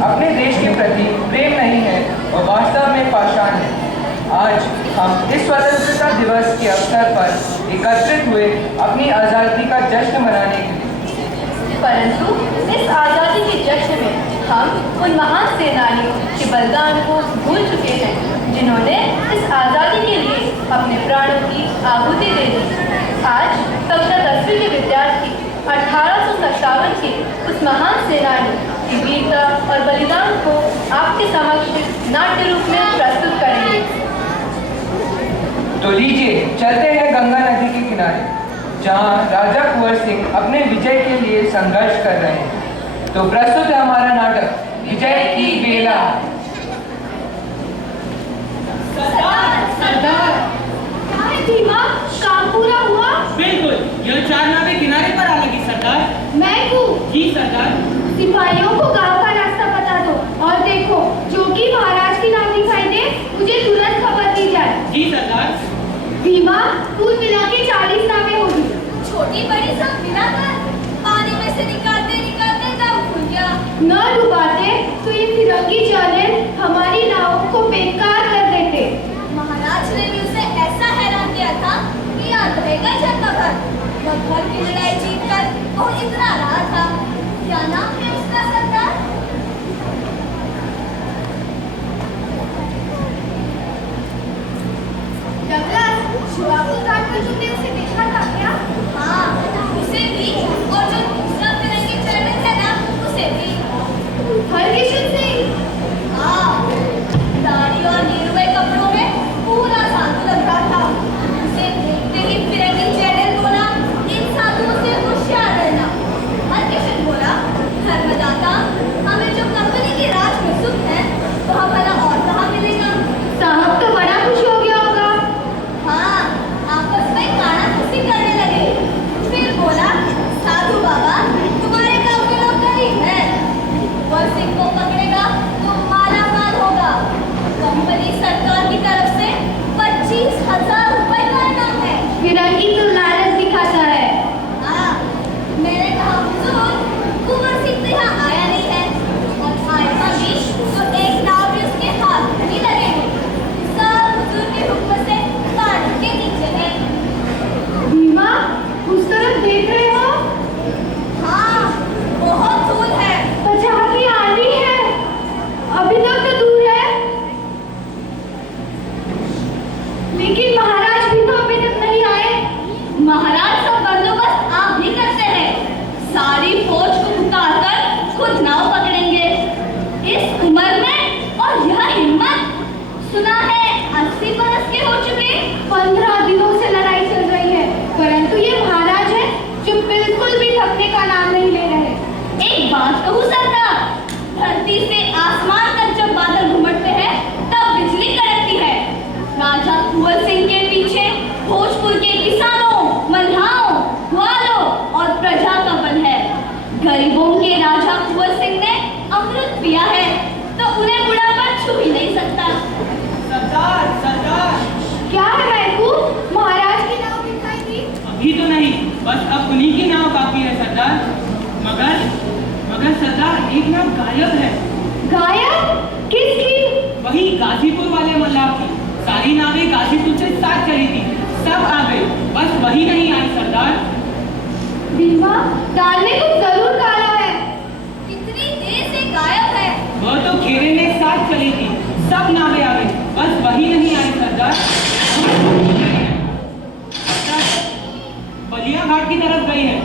अपने देश के प्रति प्रेम नहीं है और वास्तव में पाषाण है। आज हम इस स्वतंत्रता दिवस के अवसर पर एकत्रित हुए अपनी आज़ादी का जश्न मनाने के लिए। परंतु इस आज़ादी के जश्न में हम उन महान सेनानियों के बलिदान को भूल चुके हैं जिन्होंने इस आज़ादी के लिए अपने प्राणों की आहुति दे दी। आज कक्षा 10वीं के विद्यार्थी 1857 के उस महान सेनानी की वीरता और बलिदान को आपके समक्ष नाट्य रूप में प्रस्तुत करेंगे। तो लीजिए चलते हैं गंगा नदी के किनारे, जहां राजा कुंवर सिंह अपने विजय के लिए संघर्ष कर रहे हैं। तो प्रस्तुत है हमारा नाटक विजय की बेला। सरदार भीमा, काम पूरा हुआ? बिल्कुल, यह 4 नावें किनारे पर आ लगी सरदार। मैं हूँ। जी सरदार। सिपाहियों को गांव का रास्ता बता दो और देखो जो कि महाराज की नाव दिखाई दे मुझे तुरंत खबर दी जाए। जी सरदार। भीमा, कुल मिला के 40 नावें होगी। छोटी बड़ी सब मिलाकर पानी में से निकालते निकालते दम खुल गया। न डुबाते तो ये फिरंगी जालिम हमारी नाव को बेकार कर देते। महाराज ने भी उसे ऐसा हैरान किया था कि याद रहेगा जन्म भर। वह घर की लड़ाई जीतकर बहुत इतना रहा था। क्या नाम है उसका सरदार? डगलस, शुरुआती घाट पर तुमने उसे देखा था क्या? हाँ, उसे भी और जो दूसरा फिरंगी चैनल है ना उसे भी। हरकिशन सिंह। हाँ, दाढ़ी और नीलुए कपड़ों में पूरा साधु लग रहा था। उसे देखते ही फिरंगी चैनल बोला, इन साधुओं से होशियार रहना। हरकिशन बोला, धर्मदाता, हमें जो कंपनी की राज में सुख है वह भला और कहाँ मिलेगा? साहब तो बड़ा खुश हो गया होगा। हाँ, आपस में कानाफूसी करने लगे। फिर बोला, साधु बाबा, तुम्हारे गांव के लोग गरीब हैं। वह सिंह को पकड़ेगा तो माला माल होगा। कंपनी सरकार की तरफ से 25,000 रुपए का इनाम है। फिरंगी तो लालच दिखाता है। हाँ, मैंने कहा हुजूर, कुंवर सिंह तो यहाँ आया नहीं है और आएगा भी तो एक नाव भी उसके हाथ में नहीं लगेगी। सब हुजूर के हुक्म से पानी के नीचे है। भीमा, उस तरफ देख रहे हो? हाँ, बहुत धूल है। अच्छा की आंधी है। अभी तक तो दूर है, लेकिन महाराज भी तो अभी तक नहीं आए। महाराज सब बंदोबस्त आप भी करते हैं। सारी फौज को उतारकर खुद नाव पकड़ेंगे। इस उम्र में और यह हिम्मत। सुना है 80 बरस के हो चुके। 15 दिनों से लड़ाई चल रही है, परंतु ये महाराज है जो बिल्कुल भी थकने का नाम नहीं ले रहे। एक बात कहूँ सरदार, धरती से आसमान तक जब बादल घुमटते हैं तब बिजली कड़कती है। राजा कुंवर सिंह के पीछे भोजपुर के किसानों, मल्हाओं, ग्वालों और प्रजा का बल है। गरीबों के राजा कुंवर सिंह ने अमृत पिया है तो उन्हें बुढ़ापा छू ही नहीं सकता। सरदार सरदार। क्या है मैकू? महाराज की नाव दिखाई दी? अभी तो नहीं, बस अब उन्हीं की नाव बाकी है सरदार। मगर मगर सरदार एक नाव गायब है। गायब? किसकी? वही गाजीपुर वाले मल्लाह की। सारी नावें गाजीपुर से साथ चली थी, सब आ गई, बस वही नहीं आई सरदार। भीमा, दाल में कुछ जरूर काला है। कितनी देर से गायब है। वह तो घेरे में साथ चली थी, सब नावें आ गई, बस वही नहीं आई सरदार। बलिया घाट की तरफ गई है।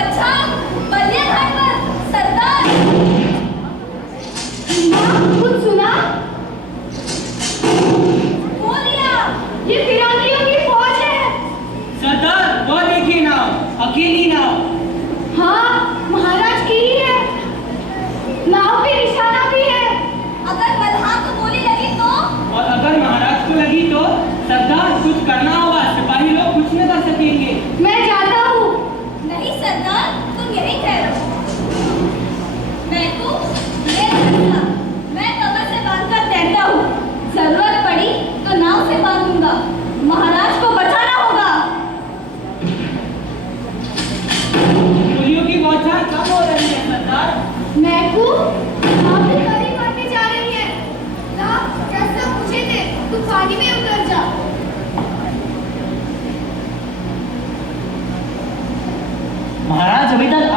अच्छा, बलिया घाट पर सरदार। भीमा, कुछ सुना? बोलिया, ये फिरंगियों की फौज है। सरदार वह देखिए नाव, अकेली नाव। हाँ, महाराज की ही है। नाव पे निशाना भी है। अगर मल्हार को गोली लगी तो? और अगर महाराज को लगी तो सरदार कुछ करना होगा, सिपाही लोग कुछ न कर सकेंगे। मैं जाता हूँ। नहीं सरदार, तुम यही ठहरो। मैं को ये रखा, मैं कमर से बांधकर तैरता हूँ। जरूरत पड़ी तो नाव से बांधूंगा। महाराज को बचाना होगा। गोलियों की बौछार कम हो रही है सरदार। मैकू,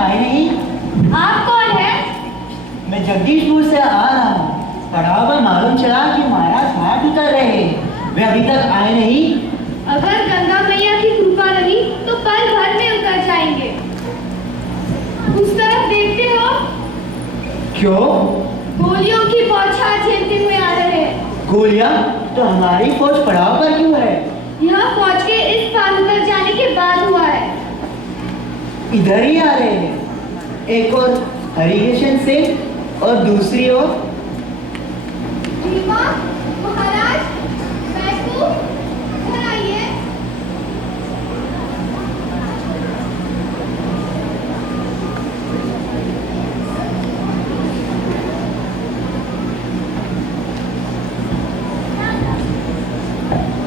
आए नहीं? आप कौन है? मैं जगदीशपुर से आ रहा हूँ। पड़ाव पर मालूम चला कि महाराज घाट उतर रहे हैं। वे अभी तक आए नहीं। अगर गंगा मैया की कृपा रही तो पल भर में उतर जाएंगे। उस तरफ देखते हो? क्यों? गोलियों की बौछार झेलते हुए आ रहे हैं। गोलियां? तो हमारी फौज पड़ाव पर क्यों है? यह फौज के इस पार उतर जाने के बाद हुआ है। इधर ही आ रहे हैं। एक और हरिकेशन से और दूसरी ओर भीमा, महाराज, बैठो, इधर आइए।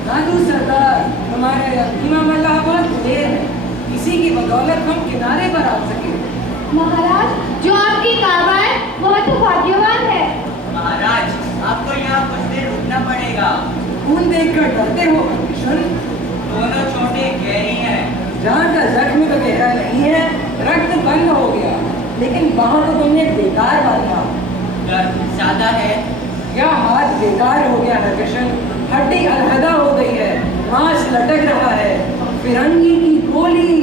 दादू सरदार, हमारे भीमा मल्लाह बहुत देर है। इसी की बदौलत हम किनारे पर आ सके। महाराज, जो आपकी काबा है वह तो भाग्यवान है। महाराज, आपको यहाँ कुछ देर रुकना पड़ेगा। खून देखकर डरते हो किशन? दोनों चोटें गहरी हैं। जहाँ का जख्म तो गहरा नहीं है, रक्त बंद हो गया, लेकिन वहाँ तो तुमने बेकार बांधा। दर्द ज्यादा है। यह हाथ बेकार हो गया है किशन, हड्डी अलहदा हो गई है, मांस लटक रहा है। फिरंगी की गोली।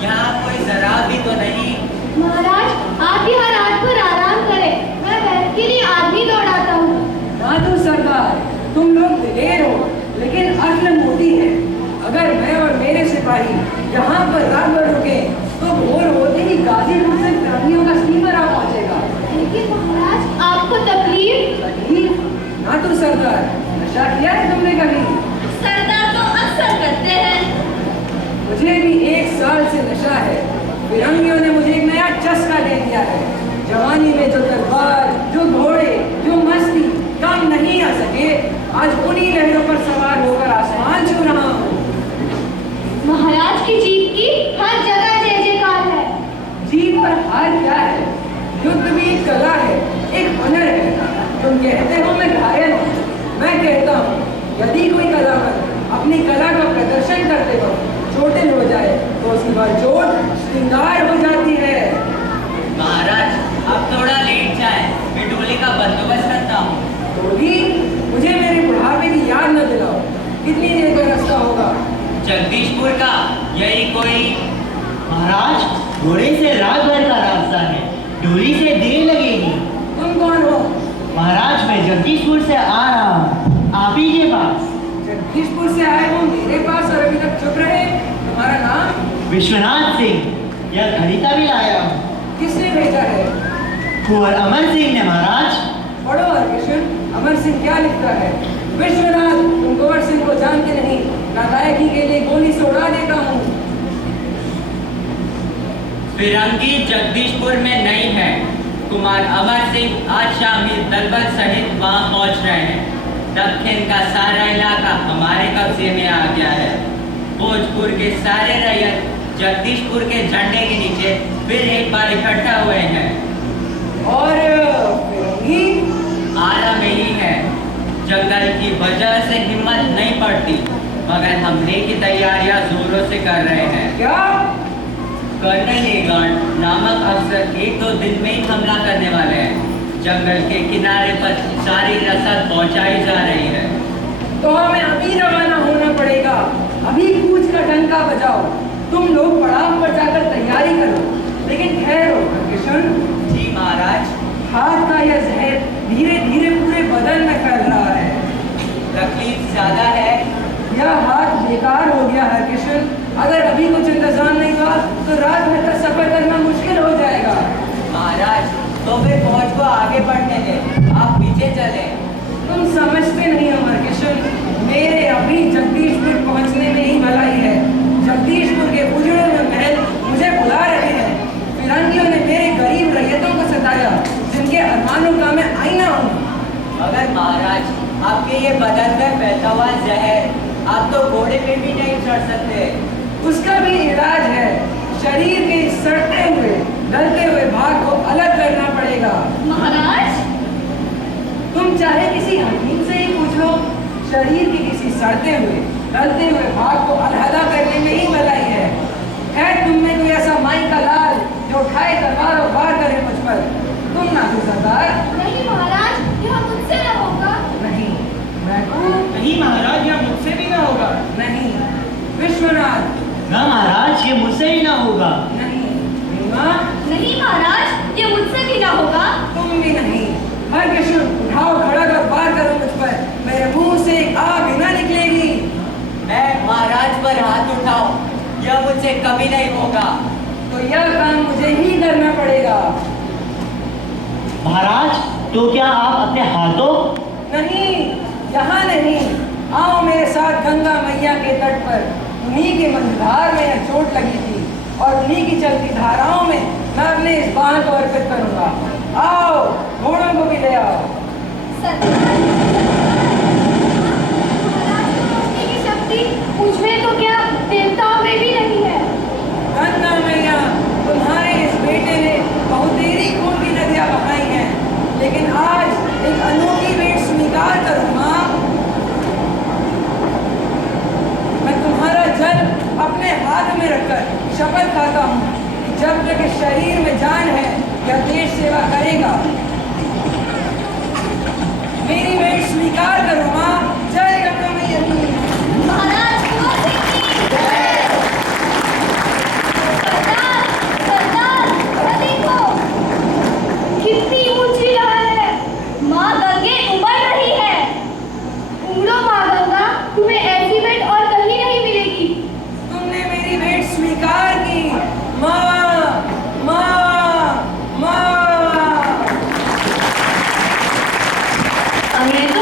यहाँ कोई जरा भी तो नहीं। महाराज, आप यहाँ रात भर आराम करें। मैं बैठ के लिए आदमी दौड़ाता हूँ। दादू सरदार, तुम लोग दिलेर हो, लेकिन अक्ल मोटी है। अगर मैं और मेरे सिपाही यहाँ पर रात भर रुके तो भोर होते ही गाजीपुर से फिरंगियों का स्टीमर आ पहुँचेगा। लेकिन महाराज, आपको तकलीफ? तकलीफ? दादू सरदार, नशा किया है तुमने कभी? सरदार तो अक्सर करते हैं। मुझे भी 1 साल से नशा है। फिरंगियों ने मुझे एक नया चस्का दे दिया है। जवानी में जो तलवार, जो घोड़े, जो मस्ती काम नहीं आ सके, आज उन्हीं लहरों पर सवार होकर आसमान छू रहा हूँ। महाराज की जीत की हर जगह जय जयकार है। जीत और हार क्या है? युद्ध भी एक कला है, एक हुनर है। तुम कहते हो मैं घायल हूँ, मैं कहता हूँ यदि कोई कलाकार अपनी कला का प्रदर्शन करते वक्त चोटिल हो जाए तो उसकी वह चोट श्रृंगार हो जाती है। महाराज, आप थोड़ा लेट जाएं। मैं डोले का बंदोबस्त करता हूँ। तो भी मुझे मेरे बुढ़ापे की याद न दिलाओ। कितनी देर का रास्ता होगा? जगदीशपुर का यही कोई। महाराज, घोड़े से रात भर का रास्ता है। डोली से देर लगेगी। तुम कौन हो? महाराज, मैं जगदीशपुर से आ रहा हूँ, आप ही के पास। जगदीशपुर से आए हो मेरे पास और अभी तक चुप रहे? तुम्हारा नाम? विश्वनाथ सिंह। यह खरीदा भी लाया हूँ। किसने भेजा है? कुंवर अमर सिंह ने महाराज। पढ़ो हरकिशन, अमर सिंह क्या लिखता है? विश्वनाथ, तुम कुंवर सिंह को जानते नहीं। नालायकी के लिए गोली से उड़ा देता हूँ। फिरंगी जगदीशपुर में नहीं है। कुमार अमर सिंह आज शाम ही दलबल सहित वहाँ पहुँच रहे हैं। दक्षिण का सारा इलाका हमारे कब्जे में आ गया है। भोजपुर के सारे रैयत जगदीशपुर के झंडे के नीचे फिर एक बार इकट्ठा हुए हैं। और फिरंगी आराम यही है। जंगल की वजह से हिम्मत नहीं पड़ती, मगर हमले की तैयारियां जोरों से कर रहे हैं। क्या? कर्नल नामक अफसर 1-2 दिन में ही हमला करने वाले हैं। जंगल के किनारे पर सारी रसद पहुंचाई जा रही है। तो हमें अभी रवाना होना पड़ेगा। अभी कूच का डंका बजाओ। तुम लोग पड़ाव पर जाकर तैयारी करो। लेकिन ठहरो किशन। जी महाराज। हाथ का यह जहर धीरे धीरे पूरे बदन में फैल रहा है। तकलीफ ज्यादा है। यह हाथ बेकार हो गया है किशन। अगर अभी कुछ इंतजाम नहीं हुआ तो रात भर का सफर करना मुश्किल हो जाएगा। महाराज, तो फिर फौज को आगे बढ़ने दें, आप पीछे चले। तुम समझते नहीं हो हरकिशन, मेरे अभी जगदीशपुर पहुंचने में ही भलाई है। जगदीशपुर के उजड़े हुए महल मुझे बुला रहे हैं। फिरंगियों ने मेरे गरीब रैयतों को सताया, जिनके अरमानों का मैं आईना हूँ। मगर महाराज, आपके ये बदन में फैलता हुआ जहर, आप तो घोड़े पे भी नहीं चढ़ सकते। उसका भी इलाज है। शरीर के सड़ते हुए गलते हुए भाग को अलग करना पड़ेगा। महाराज, तुम चाहे किसी हकीम से ही पूछ लो, शरीर के किसी सड़ते हुए गलते हुए भाग को अलहदा करने में ही भलाई है। खैर, तुम में कोई ऐसा माई का लाल जो उठाए तलवार और वार करे मुझ पर। तुम ना हो सरदार। नहीं महाराज, यह मुझसे न होगा। नहीं, मैं हूँ। नहीं महाराज, यह मुझसे भी ना होगा। नहीं, विश्वनाथ। ना महाराज, ये मुझसे ही ना होगा। नहीं, रीमा। नहीं महाराज, ये मुझसे भी ना होगा। तुम भी नहीं। भाग्यशुर, उठाओ खड़ग और वार करो मुझ पर। मेरे मुंह से एक आग भी ना निकलेगी। मैं महाराज पर हाथ उठाऊं, यह मुझसे कभी नहीं होगा। तो यह काम मुझे ही करना पड़ेगा। महाराज, तो क्या आप अपने हाथों? नहीं, यहाँ नहीं। आओ मेरे साथ गंगा मैया के तट पर। उन्हीं के मंझधार में यह चोट लगी थी और उन्हीं की चलती धाराओं में मैं अपने इस बाण को अर्पित करूंगा। आओ, घोड़ों को भी ले आओ। महाराज को रोकने की शक्ति मुझमें तो क्या देवताओं में भी नहीं है। गंगा मैया, तुम्हारे इस बेटे ने बहुत देरी खून की नदियां बहाई हैं, लेकिन आज एक अनोखी भेंट स्वीकार करो माँ। मैं तुम्हारा जल अपने हाथ में रखकर शपथ खाता हूँ कि जब तक इस शरीर में जान है यह देश सेवा करेगा। मेरी भेंट स्वीकार करो माँ। जय गंगा मैया की। महाराज कुंवर सिंह की जय। सरदार, सरदार, यह देखो, कितनी ऊंची लहर है। माँ गंगे उमड़ रही है। उमड़ो माँ गंगा, तुम्हें ऐसी भेंट और कहीं नहीं मिलेगी। तुमने मेरी भेंट स्वीकार की माँ। माँ, माँ। अंग्रेजों